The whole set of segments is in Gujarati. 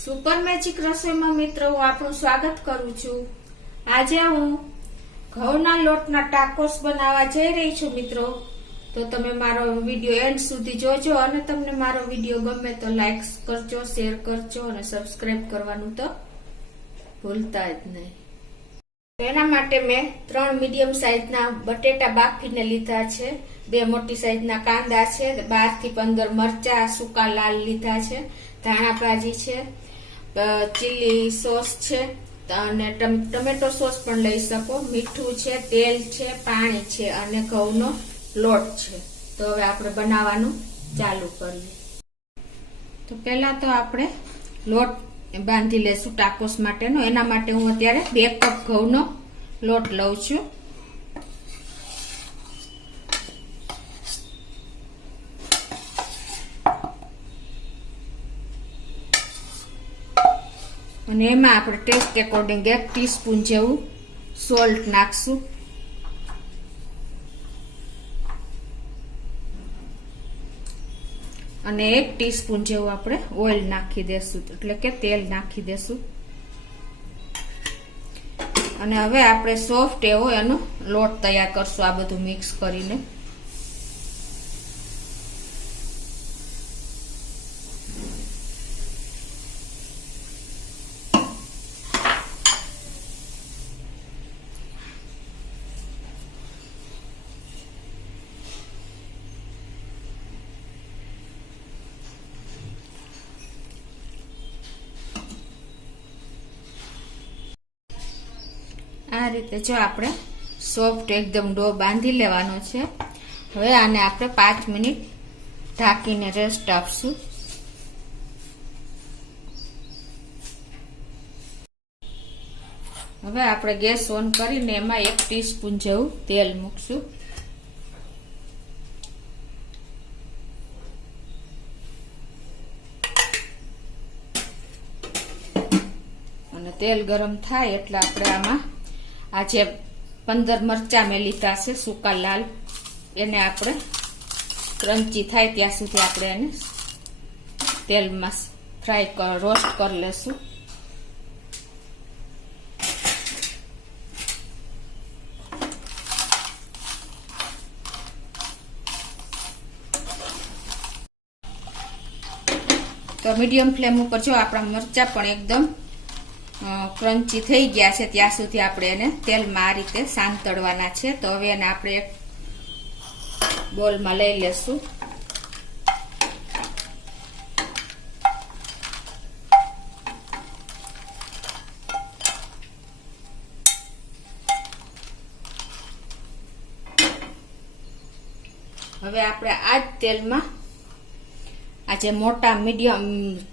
સુપર મેજિક રસોઈમાં મિત્રો હું આપનું સ્વાગત કરું છું। આજે હું ઘઉંના લોટના ટાકોસ બનાવવા જઈ રહી છું મિત્રો। તો તમે મારો વિડિયો એન્ડ સુધી જોજો અને તમને મારો વિડિયો ગમે તો લાઈક કરજો, શેર કરજો અને સબસ્ક્રાઇબ કરવાનું તો ભૂલતા જ નહીં। એના માટે મેં 3 મીડિયમ સાઈઝના બટેટા બાફીને લીધા છે, 2 મોટી સાઈઝના કાંદા છે, 12 થી 15 મરચા સૂકા લાલ લીધા છે, ધાણા ભાજી છે, ચીલી સોસ છે અને ટમેટો સોસ પણ લઈ શકો, મીઠું છે, તેલ છે, પાણી છે અને ઘઉંનો લોટ છે। તો હવે આપણે બનાવવાનું ચાલુ કરીએ। તો પહેલા તો આપણે લોટ બાંધી લેશું ટાકોસ માટેનો। એના માટે હું અત્યારે 2 કપ ઘઉંનો લોટ લઉં છું। અને એમાં આપણે ટેસ્ટ એકોર્ડિંગ 1 ટીસ્પૂન જેવું સોલ્ટ નાખશું અને 1 ટીસ્પૂન જેવું આપણે ઓઇલ નાખી દેશું, એટલે કે તેલ નાખી દેશું। અને હવે આપણે સોફ્ટ એવો એનો લોટ તૈયાર કરશું આ બધું મિક્સ કરીને। આ રીતે જો આપણે સોફ્ટ એકદમ ડો બાંધી લેવાનો છે। હવે આને આપણે 5 મિનિટ ઢાંકીને રેસ્ટ આપશું। હવે આપણે ગેસ ઓન કરીને એમાં 1 ટીસ્પૂન જેવું તેલ મૂકશું અને તેલ ગરમ થાય એટલે આપણે આમાં આ જે 15 મરચા મેં લીધા છે સૂકા લાલ, એને આપણે ક્રન્ચી થાય ત્યાં સુધી આપણે એને તેલમાં રોસ્ટ કરી લેશું। તો મીડિયમ ફ્લેમ ઉપર જો આપણા મરચા પણ એકદમ ક્રન્ચી થઈ ગયા છે ત્યાં સુધી આપણે એને તેલમાં આ રીતે સાંતળવાના છે। તો હવે એને આપણે એક બોલમાં લઈ લેશું। હવે આપણે આ જ તેલમાં આ જે મોટા મીડિયમ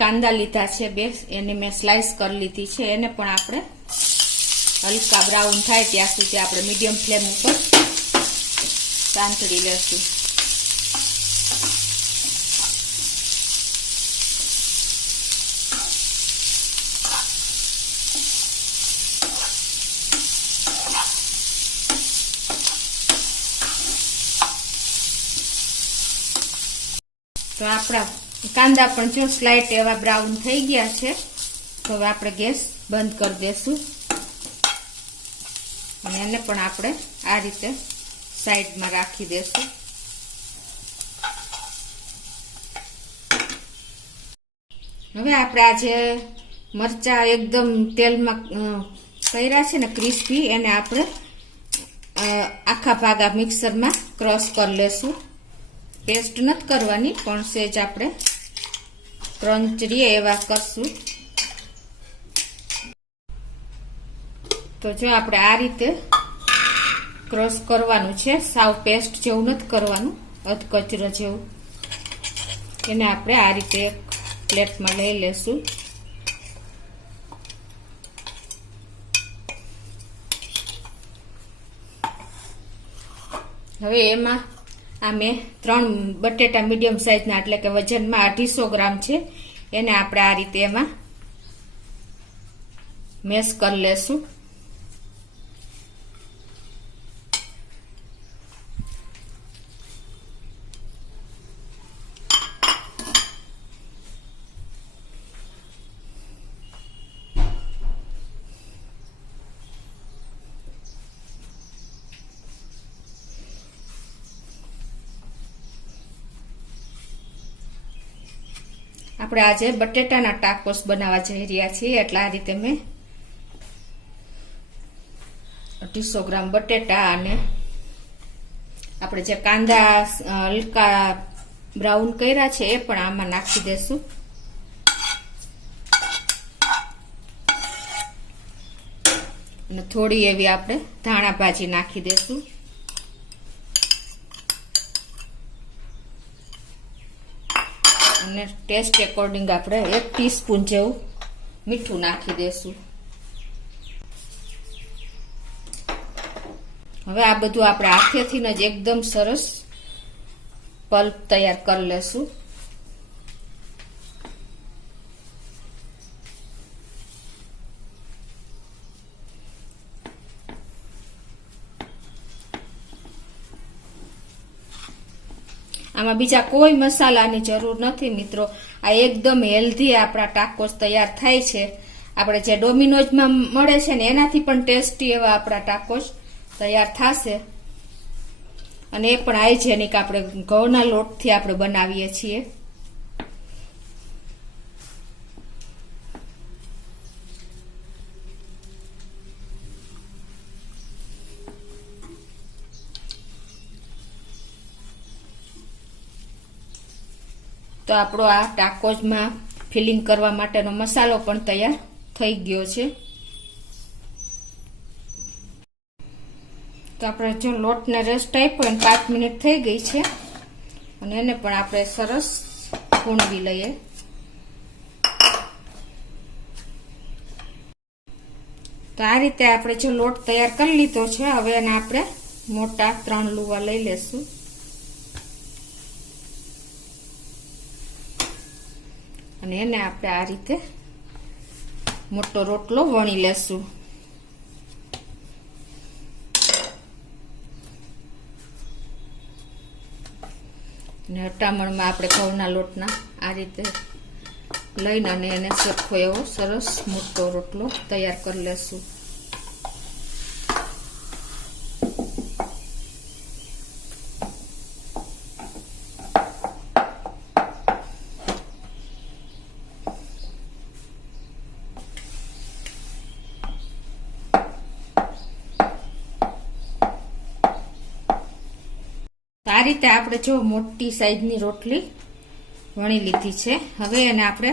કાંદા લીધા છે 2, એને મેં સ્લાઇસ કરી લીધી છે, એને પણ આપણે હલકા બ્રાઉન થાય ત્યાં સુધી આપણે મીડિયમ ફ્લેમ ઉપર સાંતળી લેશું। તો આપણા કાંદા પણ જો સ્લાઇટ એવા બ્રાઉન થઈ ગયા છે। તો હવે આપણે ગેસ બંધ કરી દેશું અને એને પણ આપણે આ રીતે સાઈડમાં રાખી દેશું। હવે આપણે આ જે મરચા એકદમ તેલમાં કર્યા છે ને ક્રિસ્પી, એને આપણે આખા ભાગા મિક્સરમાં ક્રશ કરી લેશું। પેસ્ટ નથી કરવાની પણ સેજ આપણે ક્રંચરીએ એવા કરશું। તો જો આપણે આ રીતે ક્રશ કરવાનું છે, સાવ પેસ્ટ જેવું નથી કરવાનું, અધકચરા જેવું। એને આપણે આ રીતે એક પ્લેટમાં લઈ લેશું। હવે એમાં આ મેં 3 બટેટા મીડિયમ સાઈઝના એટલે કે વજનમાં 250 ગ્રામ છે, એને આપણે આ રીતે એમાં મેશ કરી લેશું। આપણે આજે બટેટાના ટાકોસ બનાવવા જઈ રહ્યા છીએ, એટલે આ રીતે મેં 250 ગ્રામ બટેટા અને આપણે જે કાંદા હલકા બ્રાઉન કર્યા છે એ પણ આમાં નાખી દેશું. અને થોડી એવી આપણે ધાણા ભાજી નાખી દેશું. અને ટેસ્ટ એકોર્ડિંગ આપણે 1 ટીસ્પૂન જેવું મીઠું નાખી દેશું. હવે આ બધું આપણે હાથેથી જ એકદમ સરસ પલ્પ તૈયાર કરી લેશું. આમાં બીજા કોઈ મસાલાની જરૂર નથી મિત્રો. આ એકદમ હેલ્ધી આપણા ટાકોસ તૈયાર થાય છે. આપણે જે ડોમિનોઝમાં મળે છે ને એનાથી પણ ટેસ્ટી એવા આપણા ટાકોસ તૈયાર થશે. અને એ પણ હાઇજેનિક આપણે ઘઉંના લોટથી આપણે બનાવીએ છીએ. તો આપણો આ ટાકોસમાં ફિલિંગ કરવા માટેનો મસાલો પણ તૈયાર થઈ ગયો છે. તો આપણે જો લોટને રેસ્ટ આપ્યો અને 5 મિનિટ થઈ ગઈ છે અને એને પણ આપણે સરસ કૂણવી લઈએ. તો આ રીતે આપણે જો લોટ તૈયાર કરી લીધો છે. હવે એને આપણે મોટા 3 લુવા લઈ લેશું. અને એને આપણે આ રીતે મોટો રોટલો વણી લેશું. અને અટામણમાં આપણે ઘઉંના લોટના આ રીતે લઈને અને એને સરખો એવો સરસ મોટો રોટલો તૈયાર કરી લેશું. આ રીતે આપણે જો મોટી સાઈઝની રોટલી વણી લીધી છે. હવે એને આપણે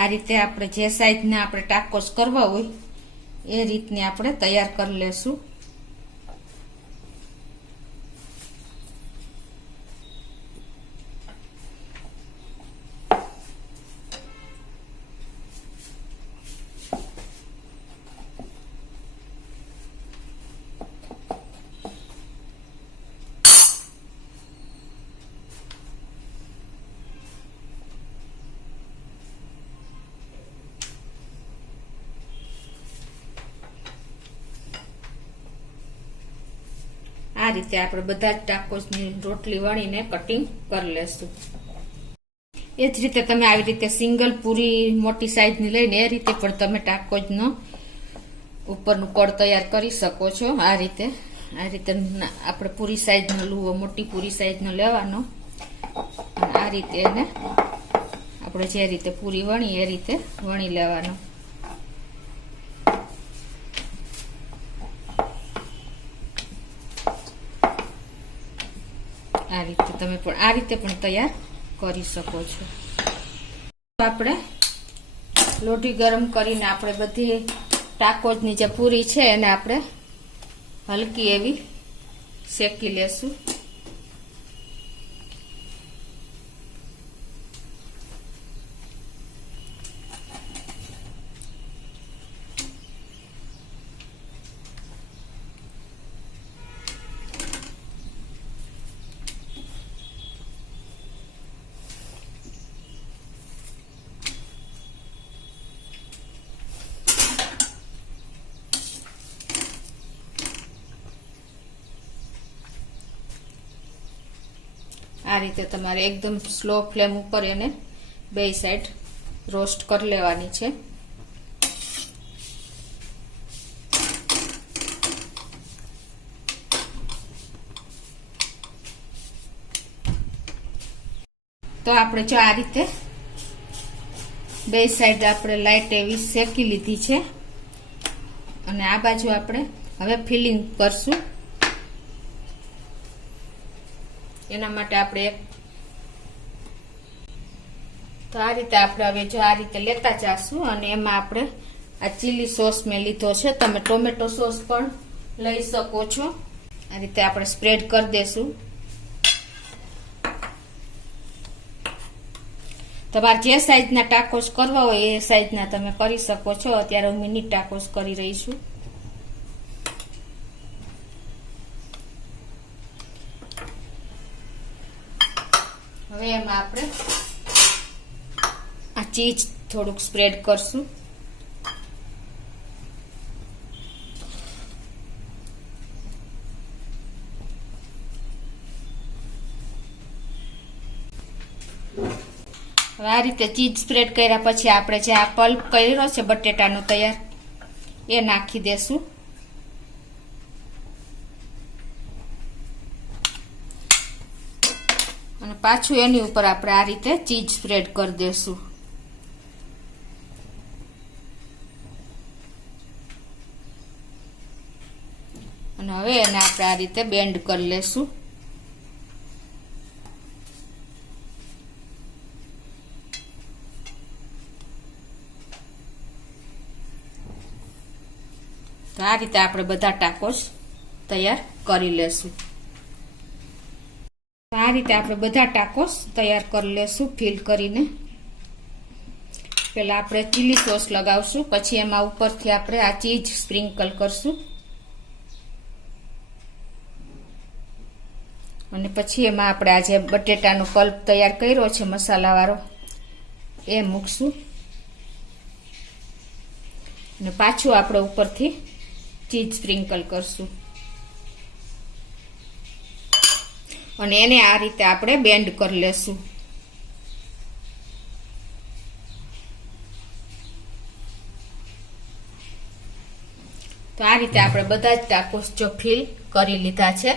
આ રીતે આપણે જે સાઈઝના આપણે ટાકોસ કરવા હોય એ રીતની આપણે તૈયાર કરી લેશું. આ રીતે આપણે બધા જ ટાકોસની રોટલી વણીને કટિંગ કરી લેશું. એ જ રીતે તમે આવી રીતે સિંગલ પૂરી મોટી સાઈઝની લઈને એ રીતે પણ તમે ટાકોસનો ઉપરનું કળ તૈયાર કરી શકો છો. આ રીતે આપણે પૂરી સાઈઝનો લુવો મોટી પૂરી સાઈઝનો લેવાનો. આ રીતે એને આપણે જે રીતે પૂરી વણી એ રીતે વણી લેવાનો. આ રીતે તમે પણ આ રીતે પણ તૈયાર કરી શકો છો. આપણે લોઢી ગરમ કરીને આપણે બધી ટાકોસની જે પૂરી છે એને આપણે હલકી એવી શેકી લેશું. આ રીતે તમારે એકદમ સ્લો ફ્લેમ ઉપર એને બે સાઈડ રોસ્ટ કરી લેવાની છે. તો આપણે જો આ રીતે બે સાઈડ આપણે લાઈટ એવી શેકી લીધી છે અને આ બાજુ આપણે હવે ફિલિંગ કરશું. એના માટે આપણે તો આ રીતે આપણે હવે જો આ રીતે લેતા જાશું અને એમાં આપણે આ ચીલી સોસ મેં લીધો છે. તમે ટોમેટો સોસ પણ લઈ શકો છો. આ રીતે આપણે સ્પ્રેડ કરી દેશું. તમારે જે સાઈઝના ટાકોસ કરવા હોય એ સાઈઝના તમે કરી શકો છો. અત્યારે હું મિની ટાકોસ કરી રહી છું. હવે એમાં આપણે આ ચીઝ થોડુંક સ્પ્રેડ કરશું. આ રીતે ચીઝ સ્પ્રેડ કર્યા પછી આપણે જે આ પલ્પ કર્યો છે બટેટાનો તૈયાર એ નાખી દેશું. અને પાછું એની ઉપર આપણે આ રીતે ચીઝ સ્પ્રેડ કરી દેશું. અને હવે એને આપણે આ રીતે બેન્ડ કરી લેશું. તો આ રીતે આપણે બધા ટાકોસ તૈયાર કરી લેશું. આ રીતે આપણે બધા ટાકોસ તૈયાર કરી લેશું ફિલ કરીને. પહેલા આપણે ચીલી સોસ લગાવશું, પછી એમાં ઉપરથી આપણે આ ચીઝ સ્પ્રિંકલ કરશું અને પછી એમાં આપણે આ જે બટેટાનો પલ્પ તૈયાર કર્યો છે મસાલાવાળો એ મૂકશું અને પાછું આપણે ઉપરથી ચીઝ સ્પ્રિંકલ કરશું અને એને આ રીતે આપણે બેન્ડ કરી લેશું. તો આ રીતે આપણે બધા જ ટાકોસ જો ફિલ કરી લીધા છે.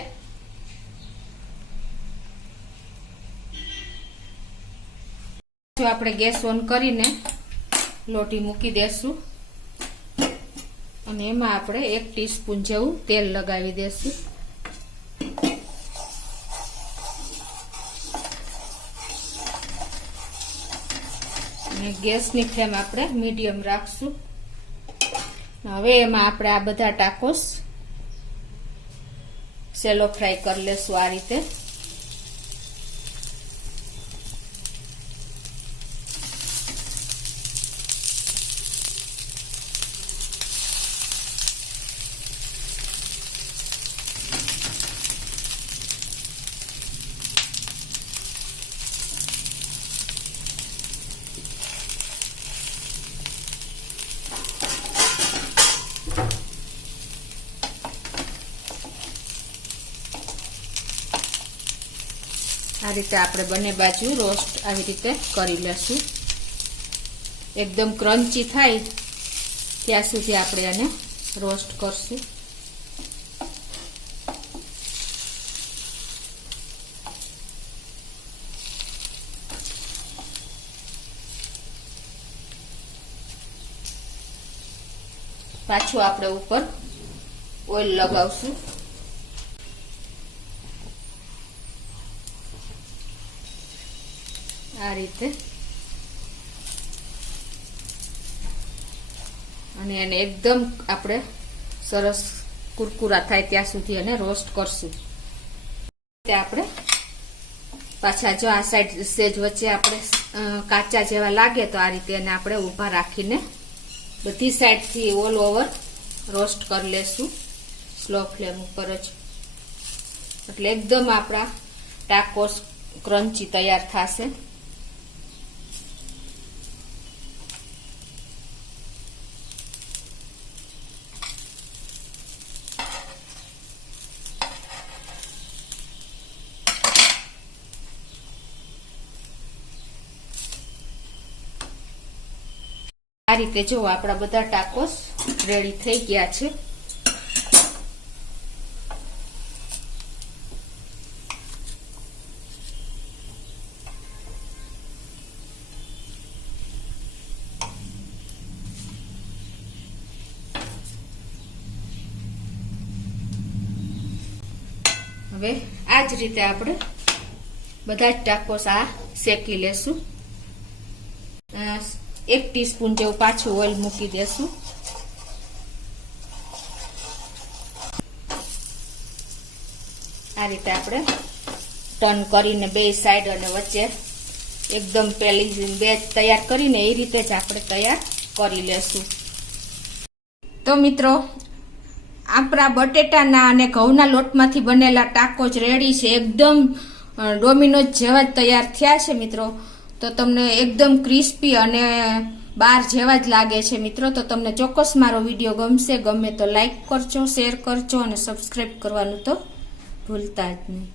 જો આપણે ગેસ ઓન કરીને લોટી મૂકી દેશું અને એમાં આપણે 1 ટીસ્પૂન જેવું તેલ લગાવી દેશું. અને ગેસની ફ્લેમ આપણે મીડિયમ રાખશું. હવે એમાં આપણે આ બધા ટાકોસ સેલો ફ્રાય કરી લેશું આ રીતે. આ રીતે આપણે બંને બાજુ રોસ્ટ આવી રીતે કરી લેશું. એકદમ ક્રન્ચી થાય ત્યાં સુધી આપણે આને રોસ્ટ કરશું. પાછું આપણે ઉપર ઓઇલ લગાવશું. આ રીતે અને એને એકદમ આપણે સરસ કુરકુરા થાય ત્યાં સુધી એને રોસ્ટ કરશું. આપણે પાછા જો આ સાઈડ સેજ વચ્ચે આપણે કાચા જેવા લાગે તો આ રીતે એને આપણે ઊભા રાખીને બધી સાઈડથી ઓલ ઓવર રોસ્ટ કરી લેશું સ્લો ફ્લેમ ઉપર જ. એટલે એકદમ આપણા ટાકોસ ક્રન્ચી તૈયાર થશે. આ રીતે જો આપણા બધા ટાકોસ રેડી થઈ ગયા છે. હવે આ જ રીતે આપણે બધા જ ટાકોસ આ શેકી લેશું. 1 ટીસ્પૂન જેવું પાછું ઓઇલ મૂકી દેશું. આ રીતે આપણે ટર્ન કરીને બે સાઈડ અને વચ્ચે એકદમ પેલી બેચ તૈયાર કરીને એ રીતે જ આપણે તૈયાર કરી લેશું. તો મિત્રો આપણા બટેટાના અને ઘઉંના લોટમાંથી બનેલા ટાકોસ રેડી છે. એકદમ ડોમિનોઝ જેવા જ તૈયાર થયા છે મિત્રો. તો તમને એકદમ ક્રિસ્પી અને બાર જેવા જ લાગે છે મિત્રો. તો તમને ચોક્કસ મારો વિડીયો ગમશે. ગમે તો લાઈક કરજો, શેર કરજો અને સબસ્ક્રાઈબ કરવાનું તો ભૂલતા જ નહીં.